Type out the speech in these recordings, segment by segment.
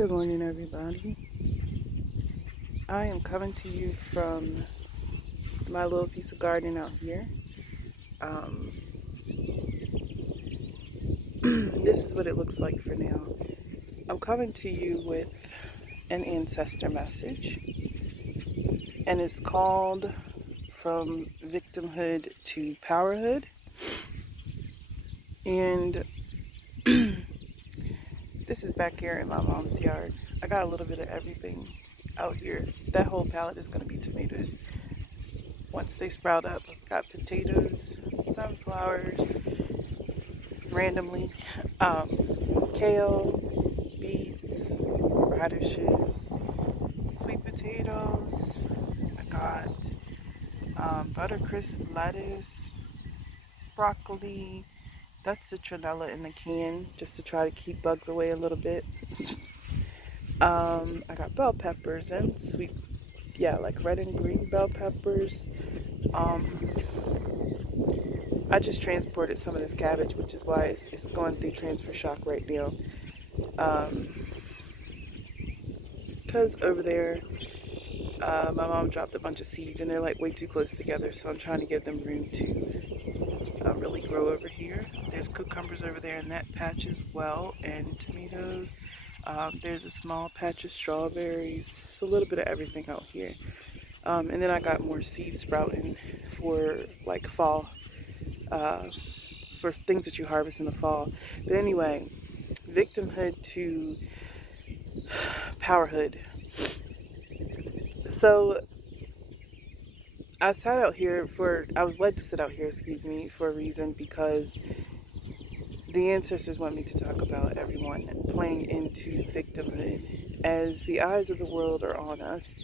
Good morning, everybody. I am coming to you from my little piece of garden out here. Um, this is what it looks like for now. I'm coming to you with an ancestor message, and it's called From Victimhood to Powerhood. And this is back here in my mom's yard. I got a little bit of everything out here. That whole pallet is going to be tomatoes. Once they sprout up, I've got potatoes, sunflowers, randomly, kale, beets, radishes, sweet potatoes. I got buttercrisp lettuce, broccoli. That's citronella in the can, just to try to keep bugs away a little bit. I got bell peppers and sweet, like red and green bell peppers. Um, I just transported some of this cabbage, which is why it's going through transfer shock right now. Because over there, my mom dropped a bunch of seeds and they're like way too close together, so I'm trying to give them room to really grow over here. There's cucumbers over there in that patch as well, and tomatoes. There's a small patch of strawberries. It's a little bit of everything out here. And then I got more seeds sprouting for like fall, for things that you harvest in the fall. But anyway, victimhood to powerhood. So I was led to sit out here, for a reason, because the ancestors want me to talk about everyone playing into victimhood, as the eyes of the world are on us.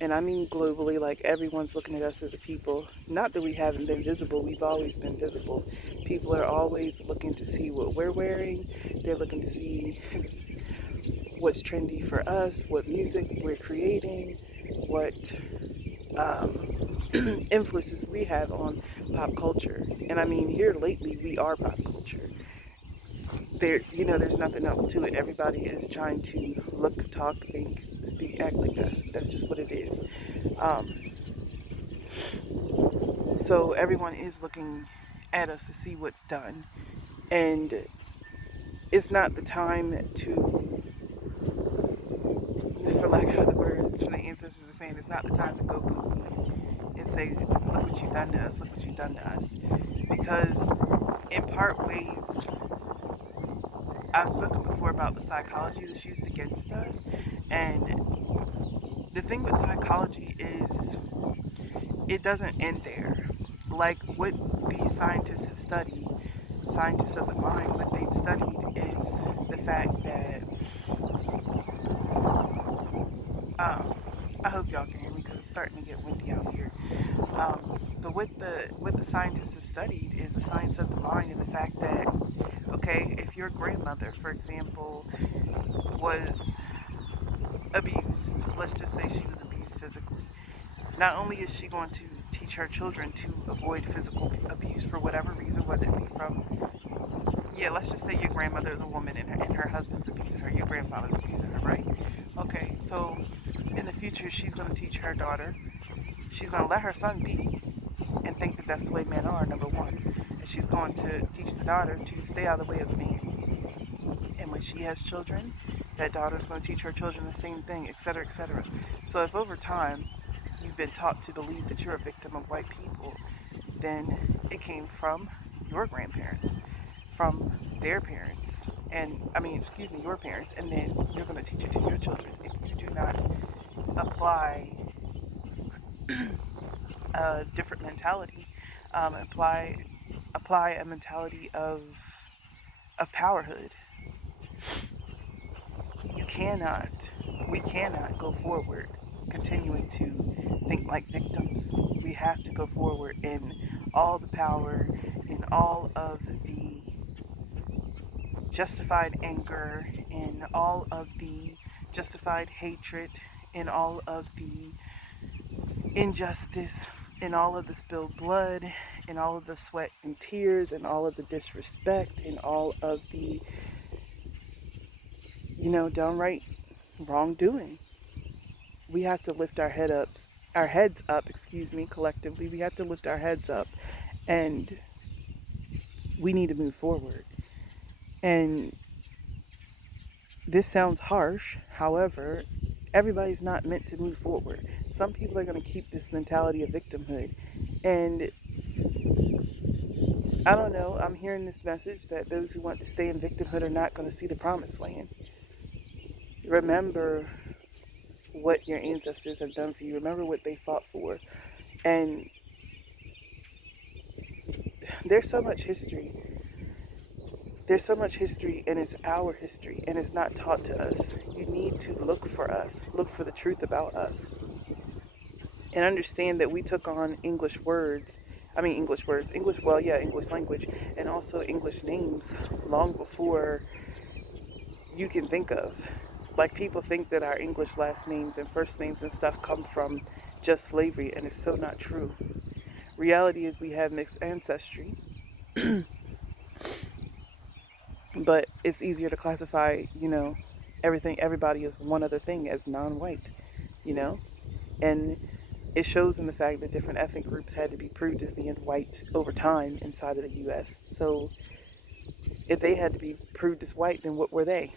And I mean globally, like everyone's looking at us as a people. Not that we haven't been visible, we've always been visible. People are always looking to see what we're wearing. They're looking to see what's trendy for us, what music we're creating, what influences we have on pop culture. And I mean, here lately, we are pop culture. There's nothing else to it. Everybody is trying to look, talk, think, speak, act like us. That's just what it is. Um, so everyone is looking at us to see what's done. And it's not the time to, for lack of other words, the ancestors are saying, it's not the time to go boo and say, look what you've done to us, look what you've done to us. Because in part ways, I've spoken before about the psychology that's used against us. And the thing with psychology is it doesn't end there. Like what these scientists have studied, scientists of the mind, what they've studied is the fact that, I hope y'all can hear me because it's starting to get windy out here. But what the scientists have studied is the science of the mind, and the fact that, okay, if your grandmother, for example, was abused, let's just say she was abused physically, not only is she going to teach her children to avoid physical abuse for whatever reason, whether it be from, let's just say your grandmother is a woman and her husband's abusing her, your grandfather's abusing her, right? Okay, so in the future, she's going to teach her daughter, she's going to let her son be and think that that's the way men are, number one. And she's going to teach the daughter to stay out of the way of the man. And when she has children, that daughter's going to teach her children the same thing, etc., etc. So if over time you've been taught to believe that you're a victim of white people, then it came from your grandparents, from their parents, your parents, and then you're going to teach it to your children. If you do not apply a different mentality, apply a mentality of powerhood, we cannot go forward continuing to think like victims. We have to go forward in all the power, in all of the justified anger, in all of the justified hatred, in all of the injustice, in all of the spilled blood, in all of the sweat and tears, in all of the disrespect, in all of the, downright wrongdoing. We have to lift our heads up, collectively. We have to lift our heads up, and we need to move forward. And this sounds harsh, however, everybody's not meant to move forward. Some people are going to keep this mentality of victimhood. And I don't know, I'm hearing this message that those who want to stay in victimhood are not going to see the promised land. Remember what your ancestors have done for you. Remember what they fought for. And there's so much history. There's so much history, and it's our history, and it's not taught to us. You need to look for us, look for the truth about us, and understand that we took on English language, and also English names long before you can think of. Like, people think that our English last names and first names and stuff come from just slavery, and it's so not true. Reality is we have mixed ancestry, but it's easier to classify, everybody as one other thing, as non-white, and it shows in the fact that different ethnic groups had to be proved as being white over time inside of the U.S. So if they had to be proved as white, then what were they?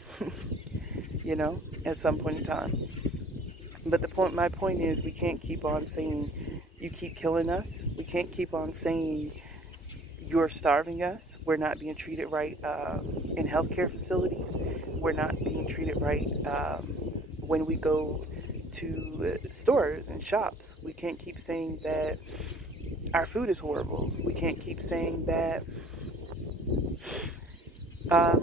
At some point in time. But my point is, we can't keep on saying, you keep killing us. We can't keep on saying, you're starving us. We're not being treated right in healthcare facilities. We're not being treated right when we go to stores and shops. We can't keep saying that our food is horrible. We can't keep saying that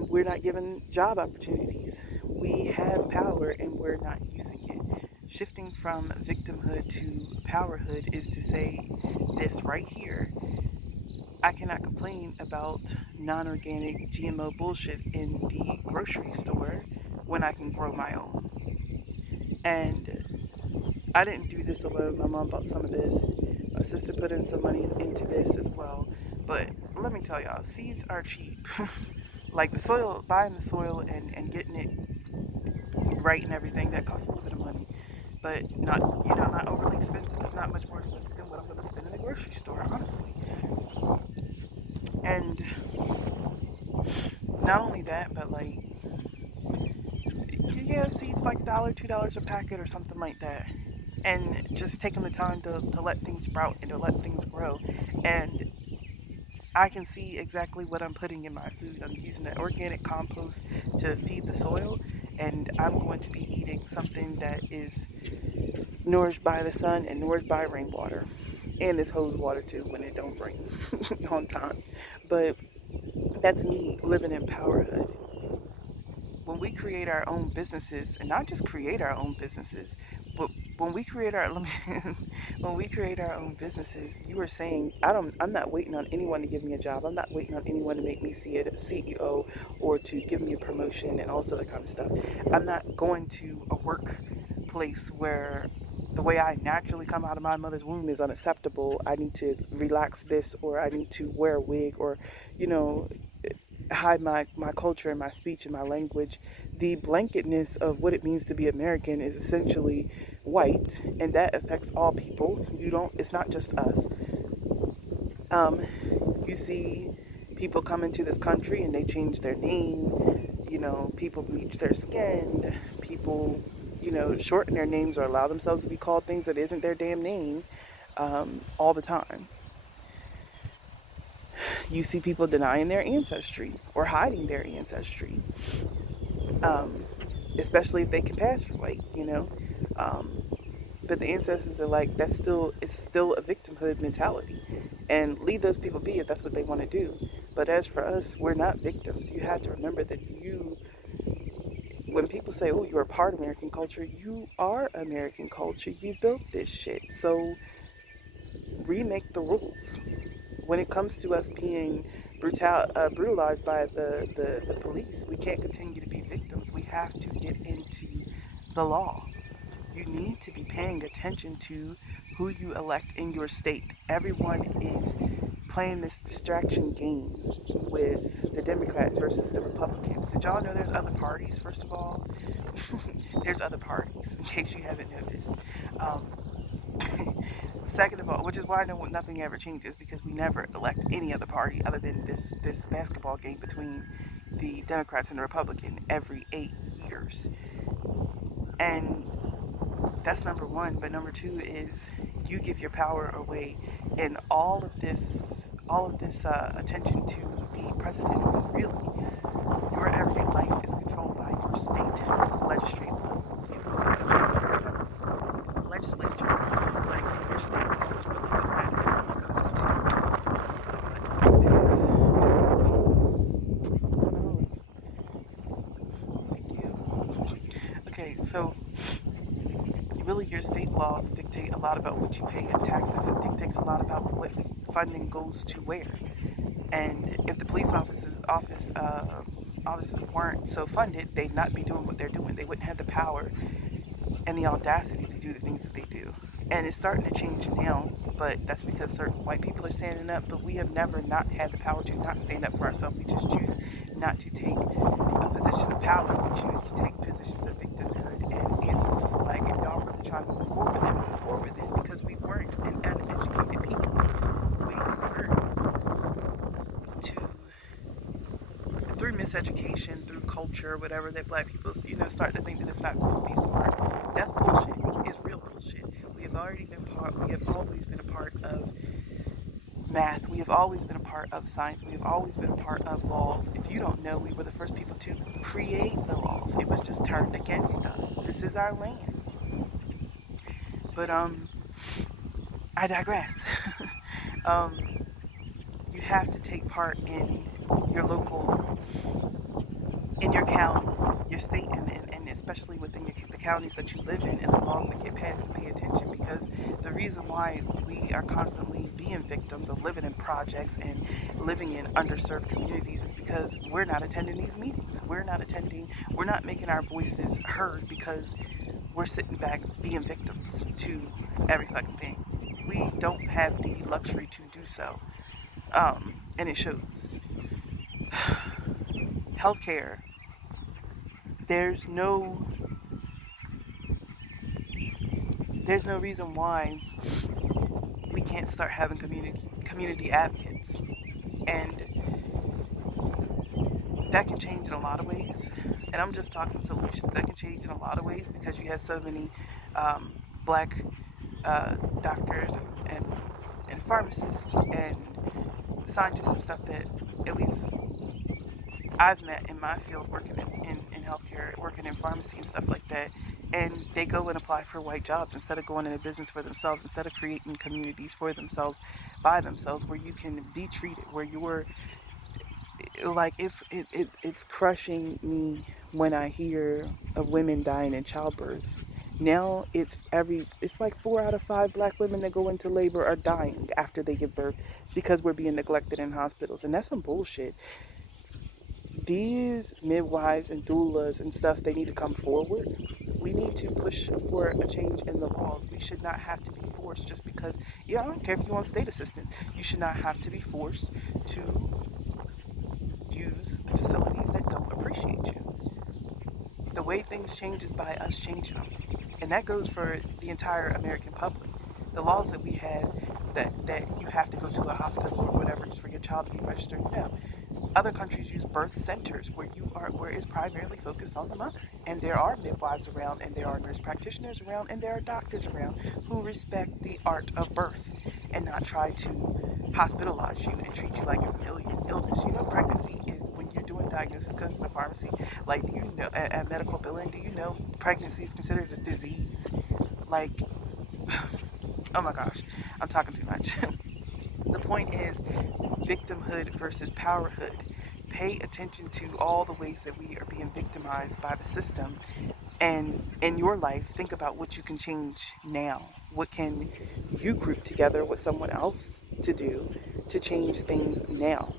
we're not given job opportunities. We have power and we're not using it. Shifting from victimhood to powerhood is to say this right here. I cannot complain about non-organic GMO bullshit in the grocery store when I can grow my own. And I didn't do this alone. My mom bought some of this. My sister put in some money into this as well. But let me tell y'all, seeds are cheap. Like buying the soil and getting it right and everything, that costs a little bit of money. But not overly expensive. It's not much more expensive than what I'm going to spend in the grocery store, honestly. And not only that, but seeds like $1, $2 a packet or something like that. And just taking the time to let things sprout and to let things grow. And I can see exactly what I'm putting in my food. I'm using the organic compost to feed the soil, and I'm going to be eating something that is nourished by the sun and nourished by rainwater. And this hose water too when it don't rain on time. But that's me living in powerhood. When we create our own businesses, and not just create our own businesses, but when we create our when we create our own businesses, you are saying, I'm not waiting on anyone to give me a job. I'm not waiting on anyone to make me a CEO or to give me a promotion and all this other kind of stuff. I'm not going to a workplace where the way I naturally come out of my mother's womb is unacceptable. I need to relax this, or I need to wear a wig, or hide my culture and my speech and my language. The blanketness of what it means to be American is essentially white, and that affects all people. It's not just us. You see people come into this country and they change their name. People bleach their skin. People, shorten their names or allow themselves to be called things that isn't their damn name all the time. You see people denying their ancestry or hiding their ancestry, especially if they can pass for white, but the ancestors are like, it's still a victimhood mentality, and leave those people be if that's what they want to do. But as for us, we're not victims. You have to remember that when people say, oh, you're a part of American culture, you are American culture. You built this shit. So remake the rules. When it comes to us being brutalized by the police, we can't continue to be victims. We have to get into the law. You need to be paying attention to who you elect in your state. Everyone is playing this distraction game with the Democrats versus the Republicans. Did y'all know there's other parties, first of all? There's other parties, in case you haven't noticed. Um, Second of all, which is why I know nothing ever changes, because we never elect any other party other than this basketball game between the Democrats and the Republican every 8 years. And that's number one. But number two is you give your power away in all of this attention to the president, when really your everyday life is controlled by your state legislature. Like your state law is really what matters. It really goes into. Let this one pass. Thank you. Okay, so really your state laws dictate a lot about what you pay in taxes. It dictates a lot about what funding goes to where. And if the police offices weren't so funded, they'd not be doing what they're doing. They wouldn't have the power and the audacity to do the things that they do. And it's starting to change now, but that's because certain white people are standing up. But we have never not had the power to not stand up for ourselves. We just choose not to take a position of power. We choose to take positions of victimhood, and ancestors alike. If y'all really trying to move forward, then move forward then, because we weren't an uneducated people. We learned through miseducation, through culture, whatever, that black people, start to think that it's not cool to be smart. That's bullshit. It's real bullshit. We have always been a part of math. We have always been a part of science. We have always been a part of laws. If you don't know, we were the first people to create the laws. It was just turned against us. This is our land. But I digress. You have to take part in your local, in your county, your state, and especially within the counties that you live in, and the laws that get passed, and pay attention, because the reason why we are constantly being victims of living in projects and living in underserved communities is because we're not attending these meetings. We're not making our voices heard, because we're sitting back being victims to every fucking thing. We don't have the luxury to do so. And it shows. Healthcare. There's no reason why we can't start having community advocates, and that can change in a lot of ways. And I'm just talking solutions. That can change in a lot of ways, because you have so many black doctors and pharmacists and scientists and stuff that at least I've met in my field, working in healthcare, working in pharmacy and stuff like that. And they go and apply for white jobs instead of going into business for themselves, instead of creating communities for themselves, by themselves, where you can be treated, where you're like, it's crushing me when I hear of women dying in childbirth. Now it's like 4 out of 5 black women that go into labor are dying after they give birth, because we're being neglected in hospitals. And that's some bullshit. These midwives and doulas and stuff, they need to come forward. We need to push for a change in the laws. We should not have to be forced just because, I don't care if you want state assistance. You should not have to be forced to use facilities that don't appreciate you. The way things change is by us changing them. And that goes for the entire American public. The laws that we have, that you have to go to a hospital or whatever just for your child to be registered, no. Other countries use birth centers where it's primarily focused on the mother. And there are midwives around, and there are nurse practitioners around, and there are doctors around who respect the art of birth and not try to hospitalize you and treat you like it's an illness. Pregnancy is, when you're doing diagnosis codes in a pharmacy, like, do you know, at medical billing, do you know pregnancy is considered a disease? Like, oh my gosh, I'm talking too much. The point is victimhood versus powerhood. Pay attention to all the ways that we are being victimized by the system. And in your life, think about what you can change now. What can you group together with someone else to do to change things now?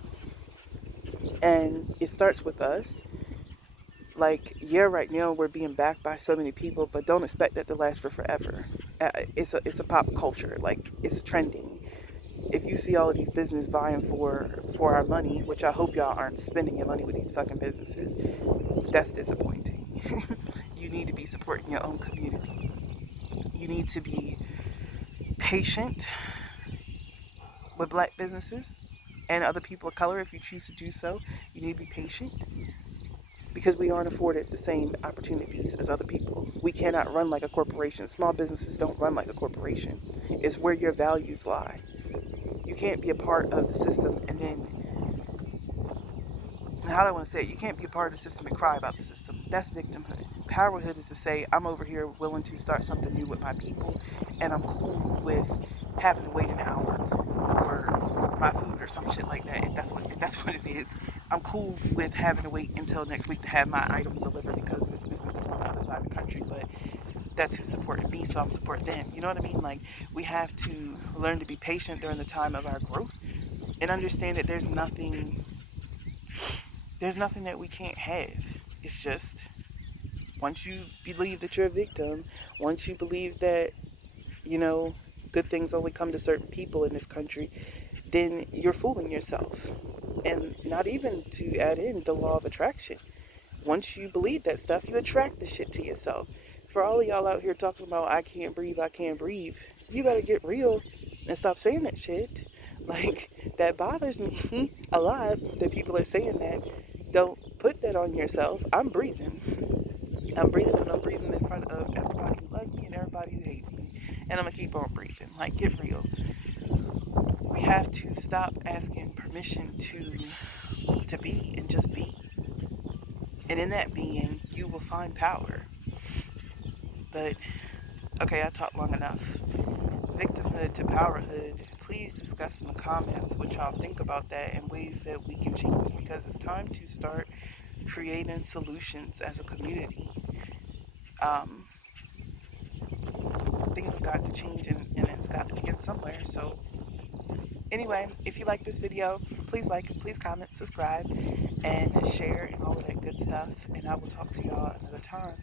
And it starts with us. Like, right now we're being backed by so many people, but don't expect that to last for forever. It's a pop culture. Like, it's trending. if you see all of these businesses vying for our money, which I hope y'all aren't spending your money with these fucking businesses, that's disappointing. You need to be supporting your own community. You need to be patient with black businesses and other people of color if you choose to do so. You need to be patient because we aren't afforded the same opportunities as other people. We cannot run like a corporation. Small businesses don't run like a corporation. It's where your values lie. You can't be a part of the system and then, how do I want to say it? You can't be a part of the system and cry about the system. That's victimhood. Powerhood is to say, I'm over here willing to start something new with my people, and I'm cool with having to wait an hour for my food or some shit like that. If that's what it is. I'm cool with having to wait until next week to have my items delivered because this business is on the other side of the country, but that's who supported me, so I'm supporting them. You know what I mean? Like, we have to learn to be patient during the time of our growth and understand that there's nothing that we can't have. It's just, once you believe that you're a victim, once you believe that, you know, good things only come to certain people in this country, then you're fooling yourself. And not even to add in the law of attraction. Once you believe that stuff, you attract the shit to yourself. For all of y'all out here talking about, I can't breathe, you better get real and stop saying that shit. Like, that bothers me a lot that people are saying that. Don't put that on yourself. I'm breathing. I'm breathing, and I'm breathing in front of everybody who loves me and everybody who hates me. And I'm going to keep on breathing. Like, get real. We have to stop asking permission to be and just be. And in that being, you will find power. But, okay, I talked long enough. Victimhood to powerhood, please discuss in the comments what y'all think about that and ways that we can change, because it's time to start creating solutions as a community. Things have got to change, and it's got to begin somewhere. So anyway, if you like this video, please like it, please comment, subscribe, and share and all of that good stuff, and I will talk to y'all another time.